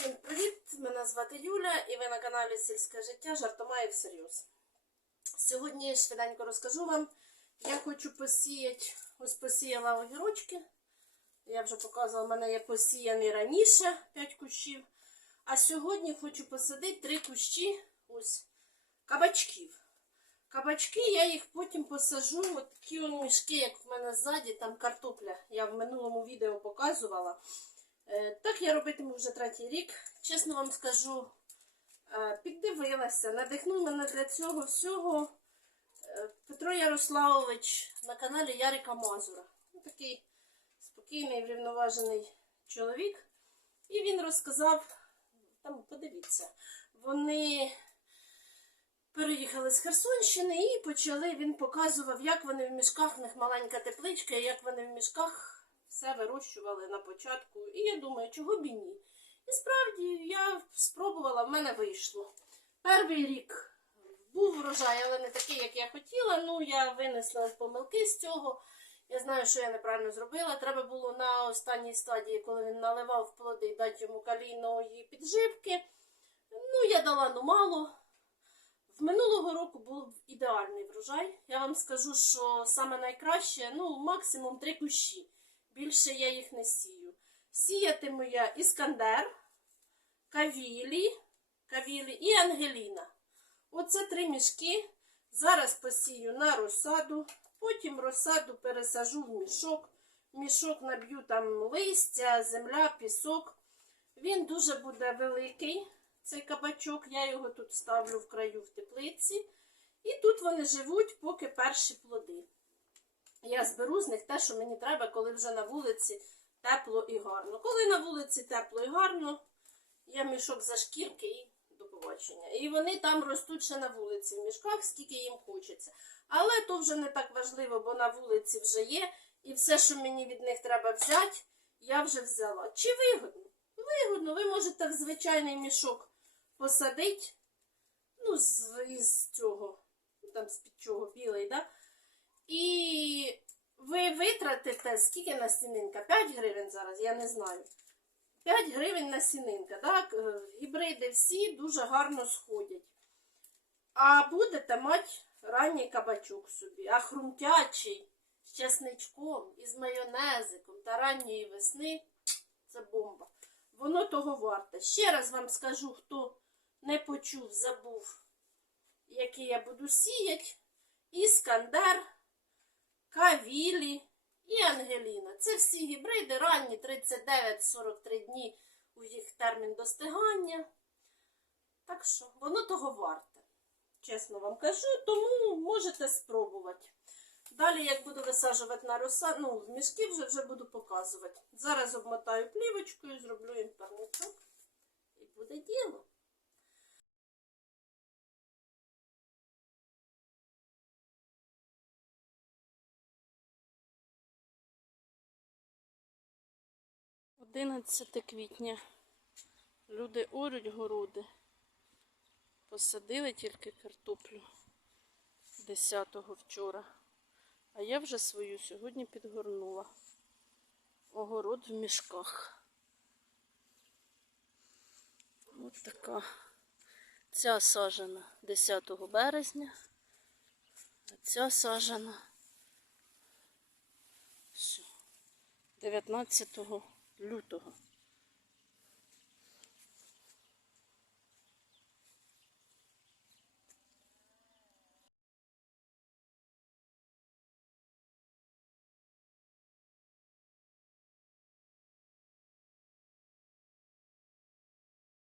Всім привіт! Мене звати Юля і ви на каналі Сільське життя Жартома і всерйоз. Сьогодні швиденько розкажу вам, я хочу посіяти, ось посіяла огірочки. Я вже показувала, в мене є посіяні раніше 5 кущів. А сьогодні хочу посадити 3 кущі ось кабачків. Кабачки я їх потім посажу. От такі мішки, як в мене ззаді, там картопля. Я в минулому відео показувала. Е, Так я робитиму вже третій рік. Чесно вам скажу, е, піддивилася, надихнув мене для цього всього е, Петро Ярославович на каналі Ярика Мазура. Ну, Такий спокійний, врівноважений чоловік. І він розказав, там подивіться, вони переїхали з Херсонщини і почали, він показував, як вони в мішках, в них маленька тепличка, як вони в мішках все вирощували на початку. І я думаю, чого б і ні. І справді я спробувала, в мене вийшло. Перший рік був врожай, але не такий, як я хотіла. Ну, я винесла помилки з цього. Я знаю, що я неправильно зробила. Треба було на останній стадії, коли він наливав плоди, дати йому калійної підживки. Ну, я дала ну мало. В минулого року був ідеальний врожай. Я вам скажу, що саме найкраще, ну, максимум три кущі. Більше я їх не сію. Сіятиму я іскандер, кавілі, кавілі і ангеліна. Оце три мішки. Зараз посію на розсаду, потім розсаду пересажу в мішок. Мішок наб'ю там листя, земля, пісок. Він дуже буде великий, цей кабачок. Я його тут ставлю в краю в теплиці. І тут вони живуть, поки перші плоди. Я зберу з них те, що мені треба, коли вже на вулиці тепло і гарно. Коли на вулиці тепло і гарно, я мішок за шкірки і до побачення. І вони там ростуть ще на вулиці в мішках, скільки їм хочеться. Але то вже не так важливо, бо на вулиці вже є. І все, що мені від них треба взяти, я вже взяла. Чи вигодно? Вигодно, ви можете в звичайний мішок посадити, ну, з, із цього, там з-під чого, білий, да? І витратите скільки на сінинка? 5 гривень зараз, я не знаю. 5 гривень на сінинка. Так? Е, Гібриди всі дуже гарно сходять. А будете мати ранній кабачок собі, а хрумтячий з чесничком, із майонезиком та ранньої весни це бомба. Воно того варте. Ще раз вам скажу, хто не почув, забув, який я буду сіяти. Іскандер, Кавілі і Ангеліна. Це всі гібриди ранні 39-43 дні у їх термін достигання. Так що, воно того варте. Чесно вам кажу, тому можете спробувати. Далі, як буду висаджувати на роса, ну, в мішки вже, вже буду показувати. Зараз обмотаю плівочкою, зроблю їм парничок. І буде діло. Одинадцяте квітня. Люди орють городи. Посадили тільки картоплю 10-го вчора. А я вже свою сьогодні підгорнула. Огород в мішках. Ось така. Ця сажена 10 березня, а ця сажена що, 19 лютого.